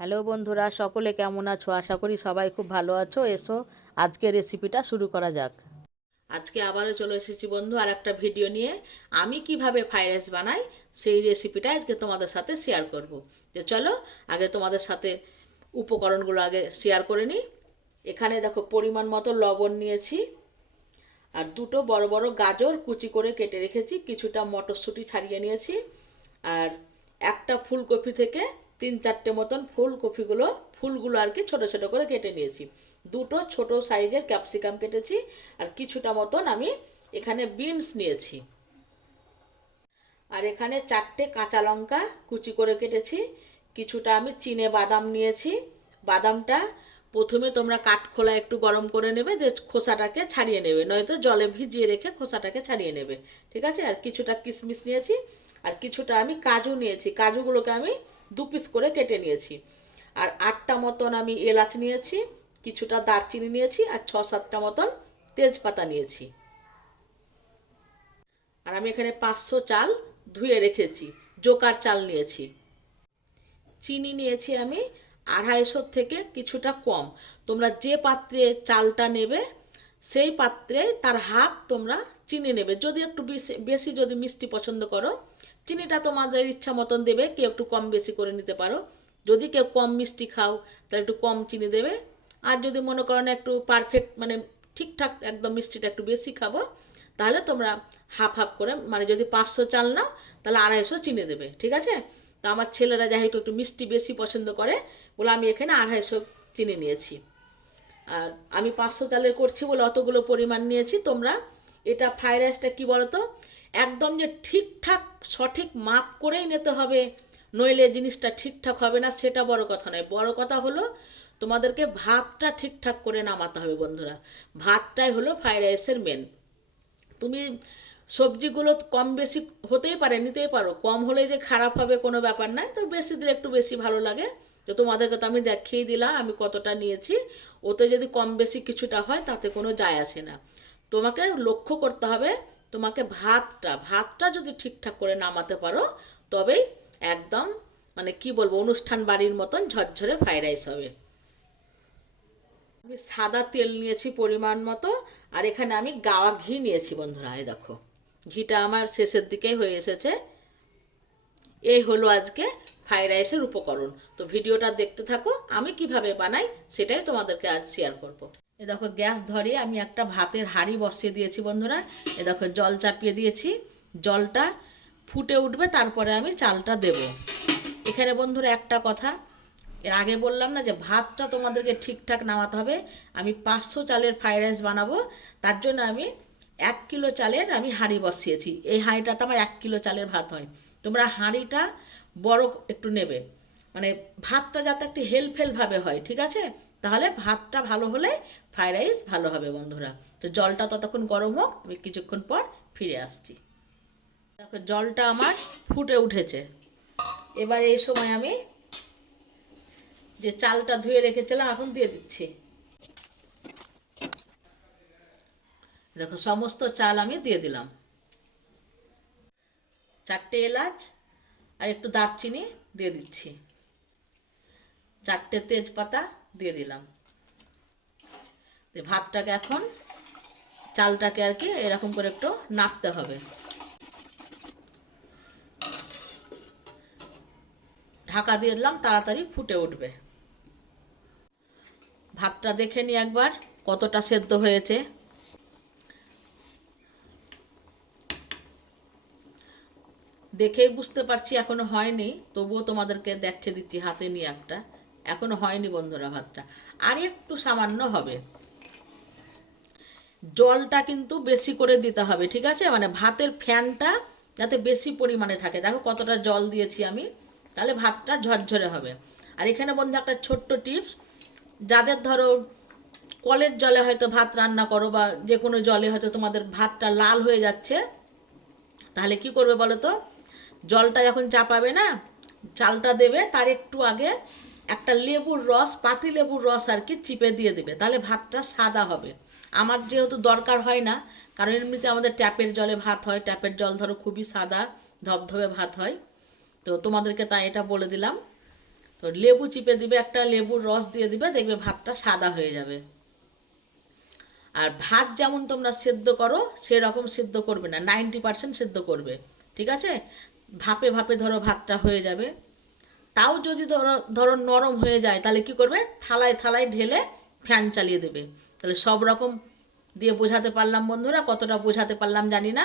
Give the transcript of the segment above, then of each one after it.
Hello বন্ধুরা, সকলে কেমন আছো? আশা করি সবাই খুব ভালো আছো। এসো আজকে রেসিপিটা শুরু করা যাক। আজকে আবারও চলে এসেছি বন্ধু আর একটা ভিডিও নিয়ে। আমি কিভাবে ফ্রাইড রাইস বানাই সেই রেসিপিটা আজকে তোমাদের সাথে শেয়ার করব। তো চলো আগে তোমাদের সাথে উপকরণগুলো আগে শেয়ার করে নিই। এখানে দেখো পরিমাণ মতো লবণ নিয়েছি, আর দুটো বড় বড় গাজর কুচি করে কেটে রেখেছি, কিছুটা মটরশুঁটি ছাড়িয়ে নিয়েছি, আর একটা ফুলকপি থেকে 3-4টে মতন ফুলগুলো আর কি ছোট ছোট করে কেটে নিয়েছি। দুটো ছোট সাইজের ক্যাপসিকাম কেটেছি, আর কিছুটা মতন আমি এখানে বিনস নিয়েছি, আর এখানে 4টে কাঁচা লঙ্কা কুচি করে কেটেছি। কিছুটা আমি চিনে বাদাম নিয়েছি। বাদামটা প্রথমে তোমরা কাঠখোলা একটু গরম করে নেবে, যে খোসাটাকে ছাড়িয়ে নেবে, নয়তো জলে ভিজিয়ে রেখে খোসাটাকে ছাড়িয়ে নেবে, ঠিক আছে। আর কিছুটা কিশমিশ নিয়েছি, আর কিছুটা আমি কাজু নিয়েছি, কাজুগুলোকে আমি 2 পিস করে কেটে নিয়েছি। আর 8টা মতন আমি এলাচ নিয়েছি, কিছুটা দারচিনি নিয়েছি, আর 6-7টা মতন তেজপাতা নিয়েছি। আর আমি এখানে 500 চাল ধুয়ে রেখেছি, জোকার চাল নিয়েছি। চিনি নিয়েছি আমি 250 থেকে কিছুটা কম। তোমরা যে পাত্রে চালটা নেবে সেই পাত্রে তার হাফ তোমরা চিনি নেবে। যদি একটু বেশি বেশি যদি মিষ্টি পছন্দ করো, চিনিটা তোমাদের ইচ্ছা মতন দেবে, কেউ একটু কম বেশি করে নিতে পারো। যদি কেউ কম মিষ্টি খাও তাহলে একটু কম চিনি দেবে। আর যদি মনে করো না একটু পারফেক্ট মানে ঠিকঠাক একদম মিষ্টিটা একটু বেশি খাবো, তাহলে তোমরা হাফ হাফ করে, মানে যদি 500 চাল নাও তাহলে 250 চিনি দেবে, ঠিক আছে। তো আমার ছেলেরা যাই হোক একটু মিষ্টি বেশি পছন্দ করে বলে আমি এখানে 250 চিনি নিয়েছি। আর আমি 500 চালের করছি বলে অতগুলো পরিমাণ নিয়েছি। তোমরা এটা ফ্রাইড রাইসটা কী বলো তো, একদম যে ঠিকঠাক সঠিক মাপ করেই নিতে হবে, নইলে জিনিসটা ঠিকঠাক হবে না, সেটা বড় কথা নয়। বড় কথা হলো তোমাদেরকে ভাতটা ঠিকঠাক করে নামাতে হবে বন্ধুরা। ভাতটাই হলো ফ্রাইড রাইসের মেন। তুমি সবজিগুলো কম বেশি হতেই পারে, নিতেই পারো, কম হলে যে খারাপ হবে কোনো ব্যাপার নাই, তো বেশি দিলে একটু বেশি ভালো লাগে। তো তোমাদেরকে তো আমি দেখিয়ে দিলাম আমি কতটা নিয়েছি। ওতে যদি কম বেশি কিছুটা হয় তাতে কোনো যায় আসে না। তোমাকে লক্ষ্য করতে হবে, তোমাকে ভাতটা যদি ঠিকঠাক করে নামাতে পারো তবেই একদম মানে কি বলবো, অনুষ্ঠান বাড়ির মতন ঝরঝরে ফ্রাইড রাইস হবে। আমি সাদা তেল নিয়েছি পরিমাণ মতো, আর এখানে আমি গাওয়া ঘি নিয়েছি বন্ধুরা। এই দেখো ঘিটা আমার শেষের দিকেই হয়ে এসেছে। এই হলো আজকে ফ্রাইড রাইসের উপকরণ। তো ভিডিওটা দেখতে থাকো, আমি কিভাবে বানাই সেটাই তোমাদেরকে আজ শেয়ার করব। এ দেখো গ্যাস ধরিয়ে আমি একটা ভাতের হাঁড়ি বসিয়ে দিয়েছি বন্ধুরা। এ দেখো জল চাপিয়ে দিয়েছি, জলটা ফুটে উঠবে, তারপরে আমি চালটা দেব। এখানে বন্ধুরা একটা কথা, এর আগে বললাম না যে ভাতটা তোমাদেরকে ঠিকঠাক নামাতে হবে। আমি 500 চালের ফ্রাইড রাইস বানাবো, তার জন্য আমি 1 কিলো চালের আমি হাঁড়ি বসিয়েছি। এই হাঁড়িটাতে আমার 1 কিলো চালের ভাত হয়। তোমরা হাঁড়িটা বড় একটু নেবে, মানে ভাতটা যাতে একটু হেলফেলভাবে হয়, ঠিক আছে। তাহলে ভাতটা ভালো হলে ফ্রাইড রাইস ভালো হবে বন্ধুরা। তো জলটা ততক্ষণ গরম হোক, আমি কিছুক্ষণ পর ফিরে আসছি। দেখো জলটা আমার ফুটে উঠেছে। এবার এই সময় আমি যে চালটা ধুয়ে রেখেছিলাম এখন দিয়ে দিচ্ছি। দেখো সমস্ত চাল আমি দিয়ে দিলাম। 4টে এলাচ আর একটু দারচিনি দিয়ে দিচ্ছি, 4টে তেজপাতা দিয়ে দিলাম। ভাতটাকে এখন চালটাকে আর কি এরকম করে একটু নাড়তে হবে। ঢাকা দিয়ে দিলাম, তাড়াতাড়ি ফুটে উঠবে। ভাতটা দেখে নি একবার কতটা সেদ্ধ হয়েছে। দেখেই বুঝতে পারছি এখনো হয়নি, তবুও তোমাদেরকে দেখে দিচ্ছি হাতে নিয়ে একটা। এখনো হয়নি বন্ধুরা ভাতটা, আর একটু সামান্য হবে। জলটা কিন্তু বেশি করে দিতে হবে, ঠিক আছে, মানে ভাতের ফ্যানটা যাতে বেশি পরিমাণে থাকে। দেখো কতটা জল দিয়েছি আমি, তাহলে ভাতটা ঝরঝরে হবে। আর এখানে বন্ধু একটা ছোট্ট টিপস, যাদের ধরো কলের জলে হয়তো ভাত রান্না করো বা যে কোনো জলে হয়তো তোমাদের ভাতটা লাল হয়ে যাচ্ছে, তাহলে কি করবে বলো তো, জলটা যখন চাপাবে না, চালটা দেবে তার একটু আগে একটা লেবুর রস, পাতি লেবুর রস আর কি চিপে দিয়ে দেবে, তাহলে ভাতটা সাদা হবে। আমার যেহেতু দরকার হয় না, কারণ এমনিতে আমাদের ট্যাপের জলে ভাত হয়, ট্যাপের জল ধরো খুবই সাদা ধবধবে ভাত হয়। তো তোমাদেরকে তাই এটা বলে দিলাম। তো লেবু চিপে দিবে, একটা লেবুর রস দিয়ে দিবে, দেখবে ভাতটা সাদা হয়ে যাবে। আর ভাত যেমন তোমরা সেদ্ধ করো সেরকম সেদ্ধ করবে না, 90% সেদ্ধ করবে, ঠিক আছে? ভাপে ভাপে ধরো ভাতটা হয়ে যাবে। তাও যদি ধরো ধরো নরম হয়ে যায়, তাহলে কি করবে, থালায় থালায় ঢেলে ফ্যান চালিয়ে দেবে। তাহলে সব রকম দিয়ে বোঝাতে পারলাম বন্ধুরা, কতটা বোঝাতে পারলাম জানি না।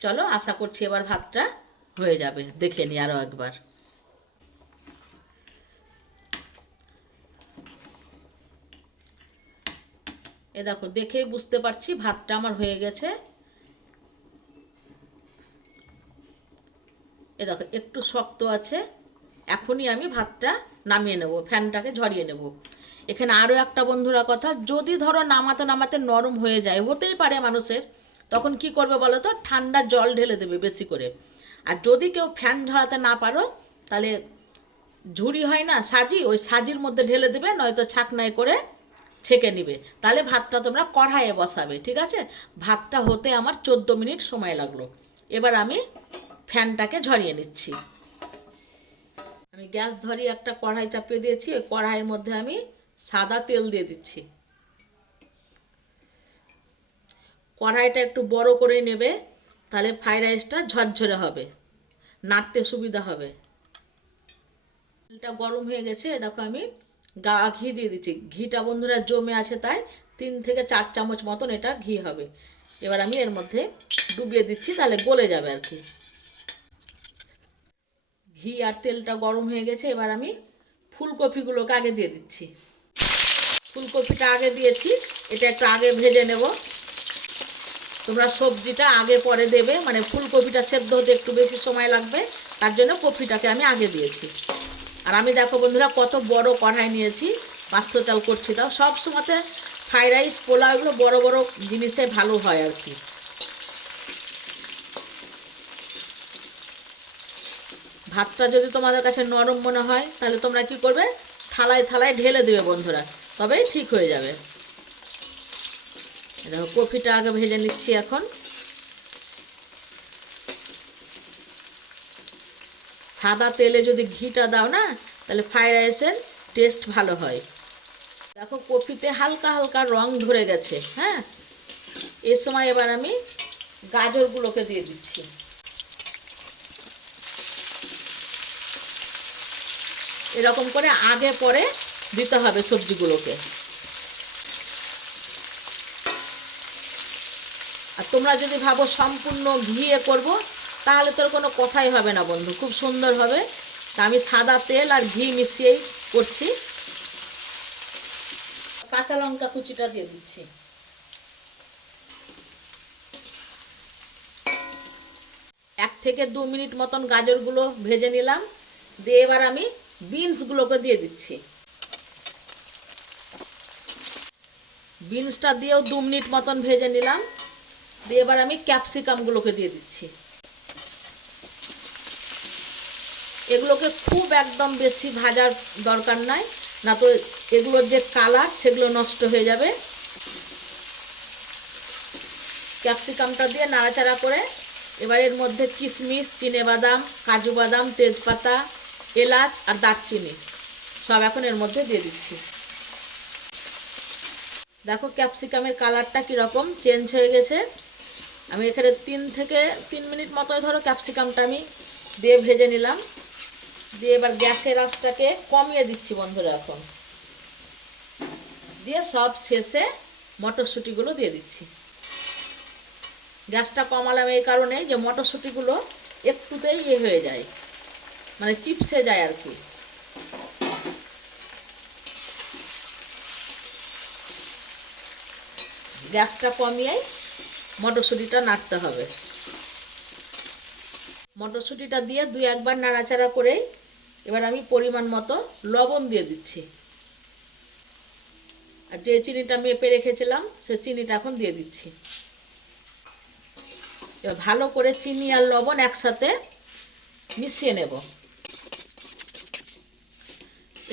চলো, আশা করছি এবার ভাতটা হয়ে যাবে, দেখে নি আরও একবার। এ দেখো, দেখেই বুঝতে পারছি ভাতটা আমার হয়ে গেছে। এ দেখো একটু শক্ত আছে, এখনই আমি ভাতটা নামিয়ে নেব, ফ্যানটাকে ঝরিয়ে নেব। এখানে আরও একটা বন্ধুরা কথা, যদি ধরো নামাতে নামাতে নরম হয়ে যায়, হতেই পারে মানুষের, তখন কি করবে বলো তো, ঠান্ডা জল ঢেলে দেবে বেশি করে। আর যদি কেউ ফ্যান ঝরাতে না পারো, তাহলে ঝুড়ি হয় না সাজি, ওই সাজির মধ্যে ঢেলে দেবে, নয়তো ছাকনায় করে ছেঁকে নিবে। তাহলে ভাতটা তোমরা কড়াইয়ে বসাবে, ঠিক আছে? ভাতটা হতে আমার 14 মিনিট সময় লাগলো। এবার আমি ফ্যানটাকে ঝরিয়ে নিচ্ছি। আমি গ্যাস ধরিয়ে একটা কড়াই চাপিয়ে দিয়েছি, ওই কড়াইয়ের মধ্যে আমি সাদা তেল দিয়ে দিচ্ছি। কড়াইটা একটু বড় করে নেবে, তাহলে ফ্রাইড রাইসটা ঝরঝরে হবে, নাড়তে সুবিধা হবে। তেলটা গরম হয়ে গেছে, দেখো আমি ঘি দিয়ে দিচ্ছি। ঘিটা বন্ধুরা জমে আছে, তাই 3 থেকে 4 চামচ মতন এটা ঘি হবে। এবার আমি এর মধ্যে ডুবিয়ে দিচ্ছি, তাহলে গলে যাবে আর কি। ঘি আর তেলটা গরম হয়ে গেছে, এবার আমি ফুলকপিগুলোকে আগে দিয়ে দিচ্ছি। ফুলকপিটা আগে দিয়েছি, এটা একটু আগে ভেজে নেব। তোমরা সবজিটা আগে পরে দেবে, মানে ফুলকপিটা সেদ্ধ হতে একটু বেশি সময় লাগবে, তার জন্য কপিটাকে আমি আগে দিয়েছি। আর আমি দেখো বন্ধুরা কত বড় কড়াই নিয়েছি, 500 চাল করছি। তাও সব সময়তে ফ্রাইড রাইস, পোলাও এগুলো বড় বড় জিনিসে ভালো হয় আর কি। ভাতটা যদি তোমাদের কাছে নরম মনে হয়, তাহলে তোমরা কি করবে, থালায় থালায় ঢেলে দেবে বন্ধুরা, তবেই ঠিক হয়ে যাবে। দেখো কপিটা আগে ভেজে নিচ্ছি এখন। সাদা তেলে যদি ঘিটা দাও না, তাহলে ফ্রাইড রাইসের টেস্ট ভালো হয়। দেখো কপিতে হালকা হালকা রং ধরে গেছে, হ্যাঁ। এই সময় এবার আমি গাজরগুলোকে দিয়ে দিচ্ছি। এরকম করে আগে পরে দিতে হবে সবজিগুলোকে। আর তোমরা যদি ভাবো সম্পূর্ণ ঘিয়ে করব, তাহলে তোর কোনো কথাই হবে না বন্ধু, খুব সুন্দর হবে। তা আমি সাদা তেল আর ঘি মিশিয়েই করছি। কাঁচা লঙ্কা কুচিটা দিয়ে দিচ্ছি। 1 থেকে 2 মিনিট মতন গাজরগুলো ভেজে নিলাম, দিয়ে এবার আমি বিনসগুলোকে দিয়ে দিচ্ছি। বিনসটা দিয়েও 2 মিনিট মতন ভেজে নিলাম, দিয়ে এবার আমি ক্যাপসিকামগুলোকে দিয়ে দিচ্ছি। এগুলোকে খুব একদম বেশি ভাজার দরকার নয়, না তো এগুলোর যে কালার সেগুলো নষ্ট হয়ে যাবে। ক্যাপসিকামটা দিয়ে নাড়াচাড়া করে এবার এর মধ্যে কিশমিশ, চিনেবাদাম, কাজু বাদাম, তেজপাতা, এলাচ আর দারচিনি সব এখন এর মধ্যে দিয়ে দিচ্ছি। দেখো ক্যাপসিকামের কালারটা কীরকম চেঞ্জ হয়ে গেছে। আমি এখানে 3 থেকে 3 মিনিট মতো ধরো ক্যাপসিকামটা আমি দিয়ে ভেজে নিলাম, দিয়ে এবার গ্যাসের আঁচটাকে কমিয়ে দিচ্ছি বন্ধুরা এখন। দিয়ে সব শেষে মটরশুঁটিগুলো দিয়ে দিচ্ছি। গ্যাসটা কমালাম এই কারণে যে মটরশুঁটিগুলো একটুতেই হয়ে যায়, মানে চিপসে যায় আর কি। গ্যাসটা কমিয়ে মটরশুঁটিটা নাড়তে হবে। মটরশুঁটিটা দিয়ে 2-1 বার নাড়াচাড়া করে এবার আমি পরিমাণ মতো লবণ দিয়ে দিচ্ছি। আর যে চিনিটা মেপে রেখেছিলাম সে চিনিটা এখন দিয়ে দিচ্ছি। এবার ভালো করে চিনি আর লবণ একসাথে মিশিয়ে নেব।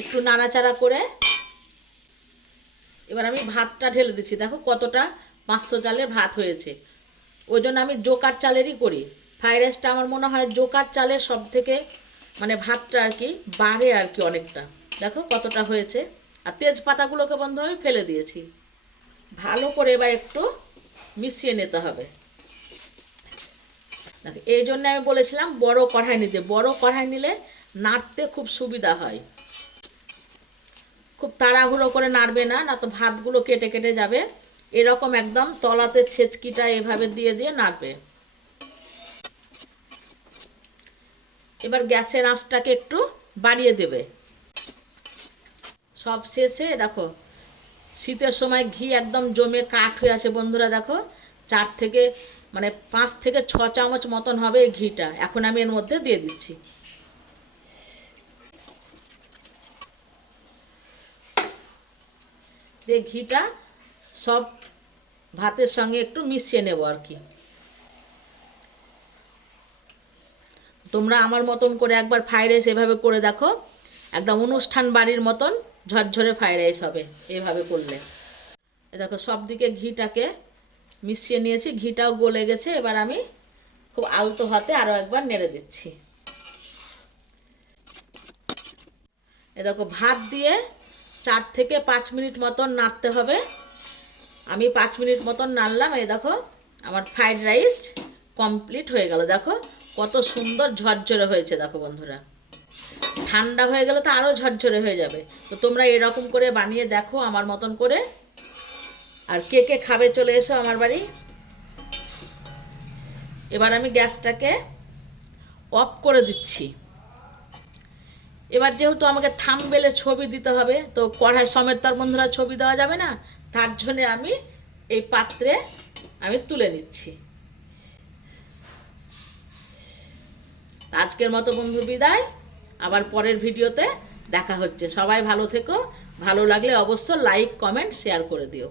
একটু নাড়াচাড়া করে এবার আমি ভাতটা ঢেলে দিচ্ছি। দেখো কতটা 500 চালের ভাত হয়েছে। ওই জন্য আমি জোকার চালেরই করি। ফ্রাইড রাইসটা আমার মনে হয় জোকার চালের সব থেকে মানে ভাতটা আর কি বাড়ে আর কি অনেকটা। দেখো কতটা হয়েছে। আর তেজপাতাগুলোকে বন্ধু আমি ফেলে দিয়েছি। ভালো করে এবার একটু মিশিয়ে নিতে হবে। দেখো এই জন্য আমি বলেছিলাম বড় কড়াই নিতে, বড় কড়াই নিলে নাড়তে খুব সুবিধা হয়। খুব তাড়াহুড়ো করে নাড়বে না, না তো ভাতগুলো কেটে কেটে যাবে। এরকম একদম তলাতে ছেচকিটা এভাবে দিয়ে দিয়ে নাড়বে। এবার গ্যাসের আঁচটাকে একটু বাড়িয়ে দেবে। সব শেষে দেখো শীতের সময় ঘি একদম জমে কাঠ হয়ে আছে বন্ধুরা। দেখো 4 থেকে মানে 5 থেকে 6 চামচ মতন হবে এই ঘিটা। এখন আমি এর মধ্যে দিয়ে দিচ্ছি। দিয়ে ঘিটা সব ভাতের সঙ্গে একটু মিশিয়ে নেব আর কি। তোমরা আমার মতন করে একবার ফ্রাইড রাইস এভাবে করে দেখো, একদম অনুষ্ঠান বাড়ির মতন ঝরঝরে ফ্রাইড রাইস হবে এভাবে করলে। দেখো সব দিকে ঘিটাকে মিশিয়ে নিয়েছি, ঘিটাও গলে গেছে। এবার আমি খুব আলতো হাতে আরও একবার নেড়ে দিচ্ছি। এ দেখো ভাত দিয়ে 4 থেকে 5 মিনিট মতন নাড়তে হবে। আমি 5 মিনিট মতন নাড়লাম। এই দেখো আমার ফ্রাইড রাইস কমপ্লিট হয়ে গেল। দেখো কত সুন্দর ঝরঝরে হয়েছে। দেখো বন্ধুরা, ঠান্ডা হয়ে গেলে তো আরও ঝরঝরে হয়ে যাবে। তো তোমরা এরকম করে বানিয়ে দেখো আমার মতন করে। আর কে কে খাবে চলে এসো আমার বাড়ি। এবার আমি গ্যাসটাকে অফ করে দিচ্ছি। এবার যেহেতু আমাকে থাম্বনেলে ছবি দিতে হবে, তো কড়াই সমেত তার বন্ধুরা ছবি দেওয়া যাবে না, তার জন্যে আমি এই পাত্রে আমি তুলে নিচ্ছি। আজকের মতো বন্ধু বিদায়, আবার পরের ভিডিওতে দেখা হচ্ছে। সবাই ভালো থেকো, ভালো লাগলে অবশ্য লাইক কমেন্ট শেয়ার করে দিও।